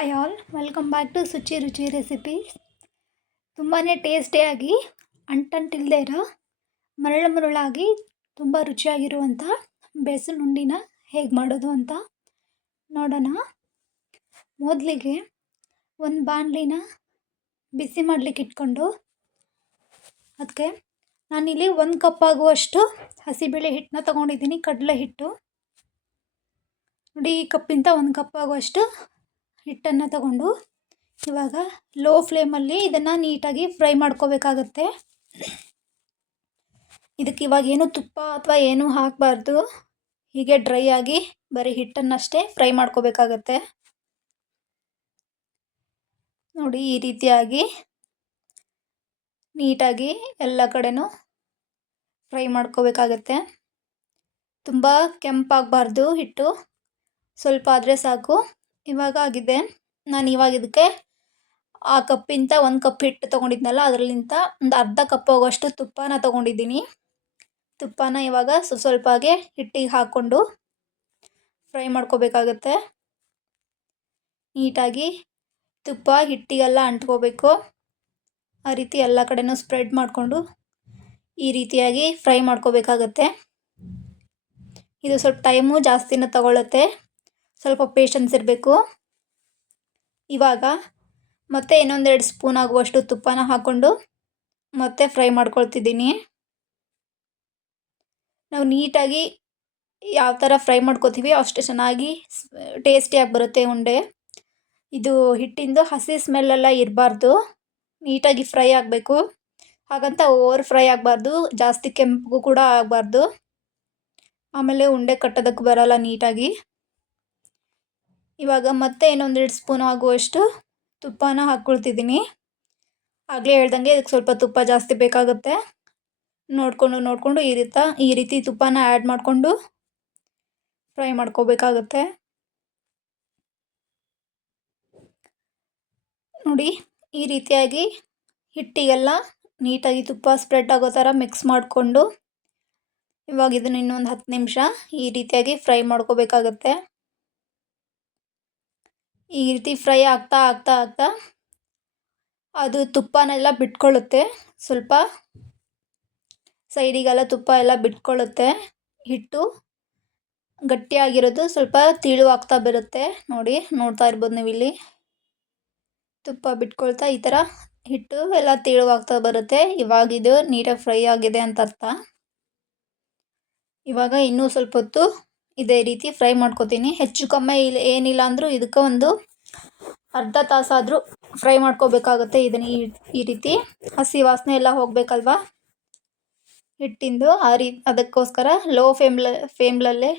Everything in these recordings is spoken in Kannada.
Hi all, welcome back to Suchi Ruchi recipes. ತುಂಬಾ ಟೇಸ್ಟಿಯಾಗಿ ಅಂಟಂಟಿಲ್ಲದೆ ಇರೋ ಮರಳಾಗಿ ತುಂಬ ರುಚಿಯಾಗಿರುವಂಥ ಬೇಸನ್ ಉಂಡಿನ ಹೇಗೆ ಮಾಡೋದು ಅಂತ ನೋಡೋಣ. ಮೊದಲಿಗೆ ಒಂದು ಬಾಣಲಿನ ಬಿಸಿ ಮಾಡಲಿಕ್ಕೆ ಇಟ್ಕೊಂಡು ಅದಕ್ಕೆ ನಾನಿಲ್ಲಿ 1 ಕಪ್ ಆಗುವಷ್ಟು ಹಸಿಬೇಳೆ ಹಿಟ್ಟನ್ನ ತೊಗೊಂಡಿದ್ದೀನಿ. ಕಡಲೆ ಹಿಟ್ಟು ನೋಡಿ, ಈ ಕಪ್ಪಿಂದ 1 ಕಪ್ ಆಗುವಷ್ಟು ಹಿಟ್ಟನ್ನು ತಗೊಂಡು ಇವಾಗ ಲೋ ಫ್ಲೇಮಲ್ಲಿ ಇದನ್ನು ನೀಟಾಗಿ ಫ್ರೈ ಮಾಡ್ಕೋಬೇಕಾಗತ್ತೆ. ಇದಕ್ಕೆ ಇವಾಗ ಏನು ತುಪ್ಪ ಅಥವಾ ಏನು ಹಾಕಬಾರ್ದು, ಹೀಗೆ ಡ್ರೈ ಆಗಿ ಬರೀ ಹಿಟ್ಟನ್ನಷ್ಟೇ ಫ್ರೈ ಮಾಡ್ಕೋಬೇಕಾಗತ್ತೆ. ನೋಡಿ, ಈ ರೀತಿಯಾಗಿ ನೀಟಾಗಿ ಎಲ್ಲ ಕಡೆನೂ ಫ್ರೈ ಮಾಡ್ಕೋಬೇಕಾಗತ್ತೆ. ತುಂಬ ಕೆಂಪಾಗಬಾರ್ದು ಹಿಟ್ಟು, ಸ್ವಲ್ಪ ಆದರೆ ಸಾಕು. ಇವಾಗ ಆಗಿದೆ. ನಾನು ಇವಾಗ ಇದಕ್ಕೆ ಆ ಕಪ್ಪಿಂದ 1 ಕಪ್ ಹಿಟ್ಟು ತೊಗೊಂಡಿದ್ನಲ್ಲ, ಅದರಲ್ಲಿಂದ ಒಂದು ಅರ್ಧ ಕಪ್ ಆಗುವಷ್ಟು ತುಪ್ಪನ ತೊಗೊಂಡಿದ್ದೀನಿ. ತುಪ್ಪನ ಇವಾಗ ಸ್ವಲ್ಪಗೆ ಹಿಟ್ಟಿಗೆ ಹಾಕ್ಕೊಂಡು ಫ್ರೈ ಮಾಡ್ಕೋಬೇಕಾಗತ್ತೆ. ನೀಟಾಗಿ ತುಪ್ಪ ಹಿಟ್ಟಿಗೆಲ್ಲ ಅಂಟ್ಕೋಬೇಕು. ಆ ರೀತಿ ಎಲ್ಲ ಕಡೆನೂ ಸ್ಪ್ರೆಡ್ ಮಾಡಿಕೊಂಡು ಈ ರೀತಿಯಾಗಿ ಫ್ರೈ ಮಾಡ್ಕೋಬೇಕಾಗತ್ತೆ. ಇದು ಸ್ವಲ್ಪ ಟೈಮು ಜಾಸ್ತಿನ ತಗೊಳುತ್ತೆ, ಸ್ವಲ್ಪ ಪೇಷನ್ಸ್ ಇರಬೇಕು. ಇವಾಗ ಮತ್ತೆ ಇನ್ನೊಂದೆರಡು ಸ್ಪೂನ್ ಆಗುವಷ್ಟು ತುಪ್ಪನ ಹಾಕ್ಕೊಂಡು ಮತ್ತೆ ಫ್ರೈ ಮಾಡ್ಕೊಳ್ತಿದ್ದೀನಿ. ನಾವು ನೀಟಾಗಿ ಯಾವ ಥರ ಫ್ರೈ ಮಾಡ್ಕೋತೀವಿ ಅಷ್ಟು ಚೆನ್ನಾಗಿ ಟೇಸ್ಟಿಯಾಗಿ ಬರುತ್ತೆ ಉಂಡೆ. ಇದು ಹಿಟ್ಟಿಂದು ಹಸಿ ಸ್ಮೆಲ್ಲೆಲ್ಲ ಇರಬಾರ್ದು, ನೀಟಾಗಿ ಫ್ರೈ ಆಗಬೇಕು. ಹಾಗಂತ ಓವರ್ ಫ್ರೈ ಆಗಬಾರ್ದು, ಜಾಸ್ತಿ ಕೆಂಪು ಕೂಡ ಆಗಬಾರ್ದು. ಆಮೇಲೆ ಉಂಡೆ ಕಟ್ಟೋದಕ್ಕೆ ಬರೋಲ್ಲ ನೀಟಾಗಿ. ಇವಾಗ ಮತ್ತೆ ಇನ್ನೊಂದೆರಡು ಸ್ಪೂನ್ ಆಗುವಷ್ಟು ತುಪ್ಪನ ಹಾಕ್ಕೊಳ್ತಿದ್ದೀನಿ. ಆಗಲೇ ಹೇಳ್ದಂಗೆ ಇದಕ್ಕೆ ಸ್ವಲ್ಪ ತುಪ್ಪ ಜಾಸ್ತಿ ಬೇಕಾಗುತ್ತೆ. ನೋಡಿಕೊಂಡು ಈ ರೀತಿ ತುಪ್ಪನ ಆ್ಯಡ್ ಮಾಡಿಕೊಂಡು ಫ್ರೈ ಮಾಡ್ಕೋಬೇಕಾಗತ್ತೆ. ನೋಡಿ, ಈ ರೀತಿಯಾಗಿ ಹಿಟ್ಟಿಗೆಲ್ಲ ನೀಟಾಗಿ ತುಪ್ಪ ಸ್ಪ್ರೆಡ್ ಆಗೋ ಥರ ಮಿಕ್ಸ್ ಮಾಡಿಕೊಂಡು ಇವಾಗ ಇದನ್ನು ಇನ್ನೊಂದು 10 ನಿಮಿಷ ಈ ರೀತಿಯಾಗಿ ಫ್ರೈ ಮಾಡ್ಕೋಬೇಕಾಗತ್ತೆ. ಈ ರೀತಿ ಫ್ರೈ ಆಗ್ತಾ ಆಗ್ತಾ ಆಗ್ತಾ ಅದು ತುಪ್ಪನೆಲ್ಲ ಬಿಟ್ಕೊಳ್ಳುತ್ತೆ. ಸ್ವಲ್ಪ ಸೈಡಿಗೆಲ್ಲ ತುಪ್ಪ ಎಲ್ಲ ಬಿಟ್ಕೊಳ್ಳುತ್ತೆ. ಹಿಟ್ಟು ಗಟ್ಟಿಯಾಗಿರೋದು ಸ್ವಲ್ಪ ತೆಳುವಾಗ್ತಾ ಬರುತ್ತೆ. ನೋಡ್ತಾ ಇರ್ಬೋದು ನೀವು ಇಲ್ಲಿ ತುಪ್ಪ ಬಿಟ್ಕೊಳ್ತಾ ಈ ಥರ ಹಿಟ್ಟು ಎಲ್ಲ ತೆಳುವಾಗ್ತಾ ಬರುತ್ತೆ. ಇವಾಗ ಇದು ನೀಟಾಗಿ ಫ್ರೈ ಆಗಿದೆ ಅಂತ ಅರ್ಥ. ಇವಾಗ ಇನ್ನೂ ಸ್ವಲ್ಪ ಹೊತ್ತು ಇದೇ ರೀತಿ ಫ್ರೈ ಮಾಡ್ಕೋತೀನಿ. ಹೆಚ್ಚು ಕಮ್ಮಿ ಏನಿಲ್ಲ ಅಂದರೂ ಇದಕ್ಕೆ ಒಂದು ಅರ್ಧ ತಾಸಾದರೂ ಫ್ರೈ ಮಾಡ್ಕೋಬೇಕಾಗುತ್ತೆ. ಇದನ್ನು ಈ ರೀತಿ ಹಸಿ ವಾಸನೆ ಎಲ್ಲ ಹೋಗಬೇಕಲ್ವ ಹಿಟ್ಟಿಂದು, ಅದಕ್ಕೋಸ್ಕರ ಲೋ ಫ್ಲೇಮ್ಲಲ್ಲೇ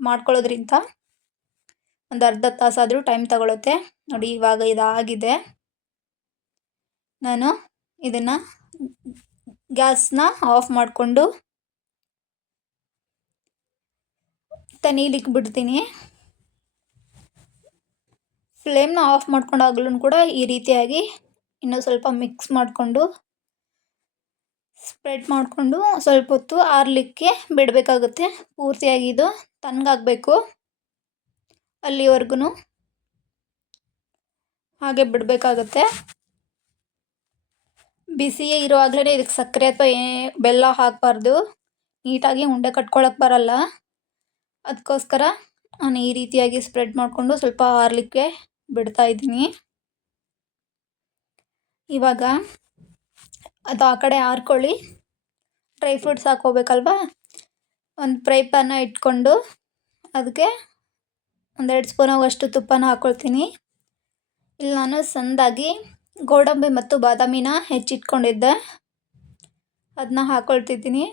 ಮಾಡ್ಕೊಳ್ಳೋದ್ರಿಂದ ಒಂದು ಅರ್ಧ ತಾಸಾದರೂ ಟೈಮ್ ತಗೊಳುತ್ತೆ. ನೋಡಿ, ಇವಾಗ ಇದಾಗಿದೆ. ನಾನು ಇದನ್ನು ಗ್ಯಾಸ್ನ ಆಫ್ ಮಾಡಿಕೊಂಡು ತನೀಲಿಕ್ಕೆ ಬಿಡ್ತೀನಿ. ಫ್ಲೇಮ್ನ ಆಫ್ ಮಾಡ್ಕೊಂಡಾಗಲೂ ಕೂಡ ಈ ರೀತಿಯಾಗಿ ಇನ್ನೂ ಸ್ವಲ್ಪ ಮಿಕ್ಸ್ ಮಾಡಿಕೊಂಡು ಸ್ಪ್ರೆಡ್ ಮಾಡಿಕೊಂಡು ಸ್ವಲ್ಪ ಹೊತ್ತು ಆರಲಿಕ್ಕೆ ಬಿಡಬೇಕಾಗುತ್ತೆ. ಪೂರ್ತಿಯಾಗಿ ಇದು ತಣ್ಣಗಾಗಬೇಕು, ಅಲ್ಲಿವರೆಗೂ ಹಾಗೆ ಬಿಡಬೇಕಾಗತ್ತೆ. ಬಿಸಿಯೇ ಇರುವಾಗಲೇ ಇದಕ್ಕೆ ಸಕ್ಕರೆ ಅಥವಾ ಬೆಲ್ಲ ಹಾಕಬಾರ್ದು, ನೀಟಾಗಿ ಉಂಡೆ ಕಟ್ಕೊಳಕ್ಕೆ ಬರಲ್ಲ. ಅದಕ್ಕೋಸ್ಕರ ನಾನು ಈ ರೀತಿಯಾಗಿ ಸ್ಪ್ರೆಡ್ ಮಾಡಿಕೊಂಡು ಸ್ವಲ್ಪ ಆರಲಿಕ್ಕೆ ಬಿಡ್ತಾ ಇದ್ದೀನಿ. ಇವಾಗ ಅದು ಆ ಕಡೆ ಆರ್ಕೊಳ್ಳಿ. Dry fruits ಹಾಕ್ಕೋಬೇಕಲ್ವ. ಒಂದು ಫ್ರೈ ಪ್ಯಾನ್ನ ಇಟ್ಕೊಂಡು ಅದಕ್ಕೆ 1-2 ಸ್ಪೂನ್ ಆಗುವಷ್ಟು ತುಪ್ಪನ ಹಾಕ್ಕೊಳ್ತೀನಿ. ಇಲ್ಲಿ ನಾನು ಸಣ್ಣದಾಗಿ ಗೋಡಂಬಿ ಮತ್ತು ಬಾದಾಮಿನ ಹೆಚ್ಚಿಟ್ಕೊಂಡಿದ್ದೆ, ಅದನ್ನ ಹಾಕ್ಕೊಳ್ತಿದ್ದೀನಿ.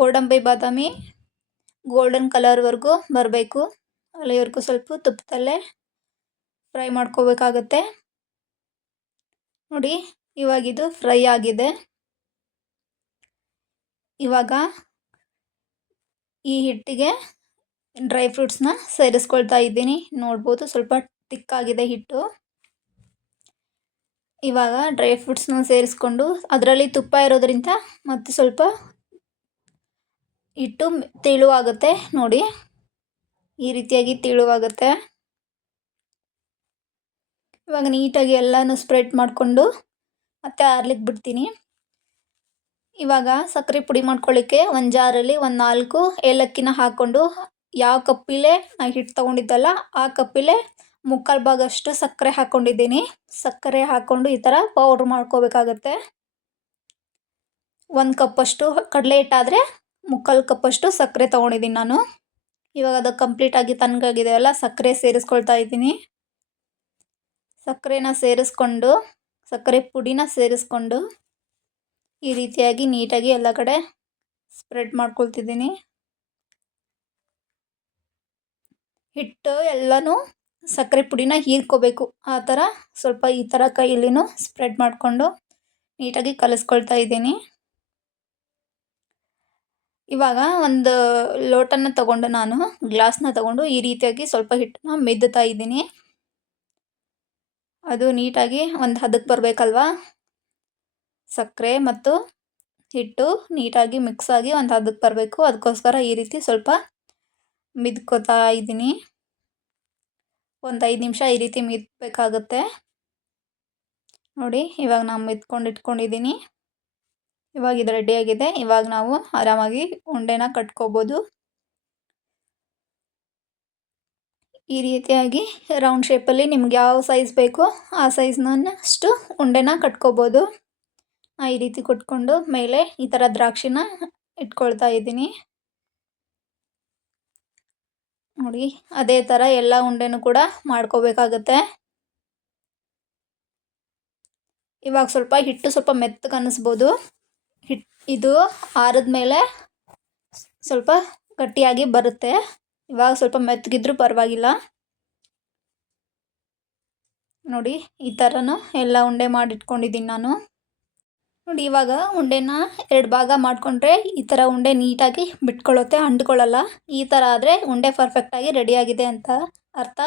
ಗೋಡಂಬಿ ಬಾದಾಮಿ ಗೋಲ್ಡನ್ ಕಲರ್ವರೆಗೂ ಬರಬೇಕು, ಅಲ್ಲಿವರೆಗೂ ಸ್ವಲ್ಪ ತುಪ್ಪದಲ್ಲೇ ಫ್ರೈ ಮಾಡ್ಕೋಬೇಕಾಗತ್ತೆ. ನೋಡಿ, ಇವಾಗಿದು ಫ್ರೈ ಆಗಿದೆ. ಇವಾಗ ಈ ಹಿಟ್ಟಿಗೆ ಡ್ರೈ ಫ್ರೂಟ್ಸ್ನ ಸೇರಿಸ್ಕೊಳ್ತಾ ಇದ್ದೀನಿ. ನೋಡ್ಬೋದು, ಸ್ವಲ್ಪ ತಿಕ್ಕಾಗಿದೆ ಹಿಟ್ಟು. ಇವಾಗ ಡ್ರೈ ಫ್ರೂಟ್ಸ್ನ ಸೇರಿಸ್ಕೊಂಡು ಅದರಲ್ಲಿ ತುಪ್ಪ ಇರೋದ್ರಿಂದ ಮತ್ತು ಸ್ವಲ್ಪ ಹಿಟ್ಟು ತೆಳುವಾಗುತ್ತೆ. ನೋಡಿ, ಈ ರೀತಿಯಾಗಿ ತೆಳುವಾಗುತ್ತೆ. ಇವಾಗ ನೀಟಾಗಿ ಎಲ್ಲನೂ ಸ್ಪ್ರೆಡ್ ಮಾಡಿಕೊಂಡು ಮತ್ತೆ ಆರ್ಲಿಕ್ಕೆ ಬಿಡ್ತೀನಿ. ಇವಾಗ ಸಕ್ಕರೆ ಪುಡಿ ಮಾಡ್ಕೊಳ್ಳಿಕ್ಕೆ ಒಂದು ಜಾರಲ್ಲಿ ಒಂದು 4 ಏಲಕ್ಕಿನ ಹಾಕ್ಕೊಂಡು ಯಾವ ಕಪ್ಪಿಲೆ ನಾನು ಹಿಟ್ಟು ತೊಗೊಂಡಿದ್ದಲ್ಲ ಆ ಕಪ್ಪಿಲೆ 3/4 ಭಾಗಷ್ಟು ಸಕ್ಕರೆ ಹಾಕ್ಕೊಂಡಿದ್ದೀನಿ. ಸಕ್ಕರೆ ಹಾಕ್ಕೊಂಡು ಈ ಥರ ಪೌಡ್ರ್ ಮಾಡ್ಕೋಬೇಕಾಗತ್ತೆ. 1 ಕಪ್ಪಷ್ಟು ಕಡಲೆ ಹಿಟ್ಟಾದರೆ 3/4 ಕಪ್ಪಷ್ಟು ಸಕ್ಕರೆ ತೊಗೊಂಡಿದ್ದೀನಿ ನಾನು. ಇವಾಗ ಅದು ಕಂಪ್ಲೀಟಾಗಿ ತಣ್ಣಗಾಗಿದೆ ಅಲ್ಲ, ಸಕ್ಕರೆ ಸೇರಿಸ್ಕೊಳ್ತಾ ಇದ್ದೀನಿ. ಸಕ್ಕರೆನ ಸೇರಿಸ್ಕೊಂಡು ಸಕ್ಕರೆ ಪುಡಿನ ಸೇರಿಸ್ಕೊಂಡು ಈ ರೀತಿಯಾಗಿ ನೀಟಾಗಿ ಎಲ್ಲ ಕಡೆ ಸ್ಪ್ರೆಡ್ ಮಾಡ್ಕೊಳ್ತಿದ್ದೀನಿ. ಹಿಟ್ಟು ಎಲ್ಲನೂ ಸಕ್ಕರೆ ಪುಡಿನ ಹೀರ್ಕೋಬೇಕು. ಆ ಥರ ಸ್ವಲ್ಪ ಈ ಥರ ಕೈಯಲ್ಲಿನೂ ಸ್ಪ್ರೆಡ್ ಮಾಡಿಕೊಂಡು ನೀಟಾಗಿ ಕಲಿಸ್ಕೊಳ್ತಾ ಇದ್ದೀನಿ. ಇವಾಗ ಒಂದು ಲೋಟನ ತಗೊಂಡು ನಾನು ಗ್ಲಾಸ್ನ ತಗೊಂಡು ಈ ರೀತಿಯಾಗಿ ಸ್ವಲ್ಪ ಹಿಟ್ಟನ್ನ ಮೆದ್ದುತ್ತಾ ಇದ್ದೀನಿ. ಅದು ನೀಟಾಗಿ ಒಂದು ಹದಕ್ಕೆ ಬರಬೇಕಲ್ವಾ, ಸಕ್ಕರೆ ಮತ್ತು ಹಿಟ್ಟು ನೀಟಾಗಿ ಮಿಕ್ಸ್ ಆಗಿ ಒಂದು ಹದಕ್ಕೆ ಬರಬೇಕು. ಅದಕ್ಕೋಸ್ಕರ ಈ ರೀತಿ ಸ್ವಲ್ಪ ಮಿದ್ಕೋತಾ ಇದ್ದೀನಿ. ಒಂದು 5 ನಿಮಿಷ ಈ ರೀತಿ ಮಿದ್ಬೇಕಾಗತ್ತೆ. ನೋಡಿ ಇವಾಗ ನಾನು ಮಿದ್ಕೊಂಡು ಇಟ್ಕೊಂಡಿದ್ದೀನಿ. ಇವಾಗ ಇದು ರೆಡಿಯಾಗಿದೆ. ಇವಾಗ ನಾವು ಆರಾಮಾಗಿ ಉಂಡೆನ ಕಟ್ಕೋಬೋದು. ಈ ರೀತಿಯಾಗಿ ರೌಂಡ್ ಶೇಪಲ್ಲಿ ನಿಮ್ಗೆ ಯಾವ ಸೈಜ್ ಬೇಕೋ ಆ ಸೈಜ್ನಷ್ಟು ಉಂಡೆನ ಕಟ್ಕೋಬೋದು. ಈ ರೀತಿ ಕೊಟ್ಕೊಂಡು ಮೇಲೆ ಈ ಥರ ದ್ರಾಕ್ಷಿನ ಇಟ್ಕೊಳ್ತಾ ಇದ್ದೀನಿ. ನೋಡಿ ಅದೇ ಥರ ಎಲ್ಲ ಉಂಡೆನೂ ಕೂಡ ಮಾಡ್ಕೋಬೇಕಾಗತ್ತೆ. ಇವಾಗ ಸ್ವಲ್ಪ ಹಿಟ್ಟು ಸ್ವಲ್ಪ ಮೆತ್ತಗೆ ಅನ್ನಿಸ್ಬೋದು. ಇದು ಆರಿದ ಮೇಲೆ ಸ್ವಲ್ಪ ಗಟ್ಟಿಯಾಗಿ ಬರುತ್ತೆ. ಇವಾಗ ಸ್ವಲ್ಪ ಮೆತ್ತಗಿದ್ರೂ ಪರವಾಗಿಲ್ಲ. ನೋಡಿ ಈ ಥರನೂ ಎಲ್ಲ ಉಂಡೆ ಮಾಡಿಟ್ಕೊಂಡಿದ್ದೀನಿ ನಾನು. ನೋಡಿ ಇವಾಗ ಉಂಡೆನ 2 ಭಾಗ ಮಾಡಿಕೊಂಡ್ರೆ ಈ ಥರ ಉಂಡೆ ನೀಟಾಗಿ ಬಿಟ್ಕೊಳ್ಳುತ್ತೆ, ಅಂಟ್ಕೊಳ್ಳಲ್ಲ. ಈ ಥರ ಆದರೆ ಉಂಡೆ ಪರ್ಫೆಕ್ಟಾಗಿ ರೆಡಿಯಾಗಿದೆ ಅಂತ ಅರ್ಥ.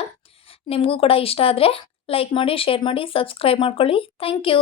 ನಿಮಗೂ ಕೂಡ ಇಷ್ಟ ಆದರೆ ಲೈಕ್ ಮಾಡಿ, ಶೇರ್ ಮಾಡಿ, ಸಬ್ಸ್ಕ್ರೈಬ್ ಮಾಡ್ಕೊಳ್ಳಿ. Thank you.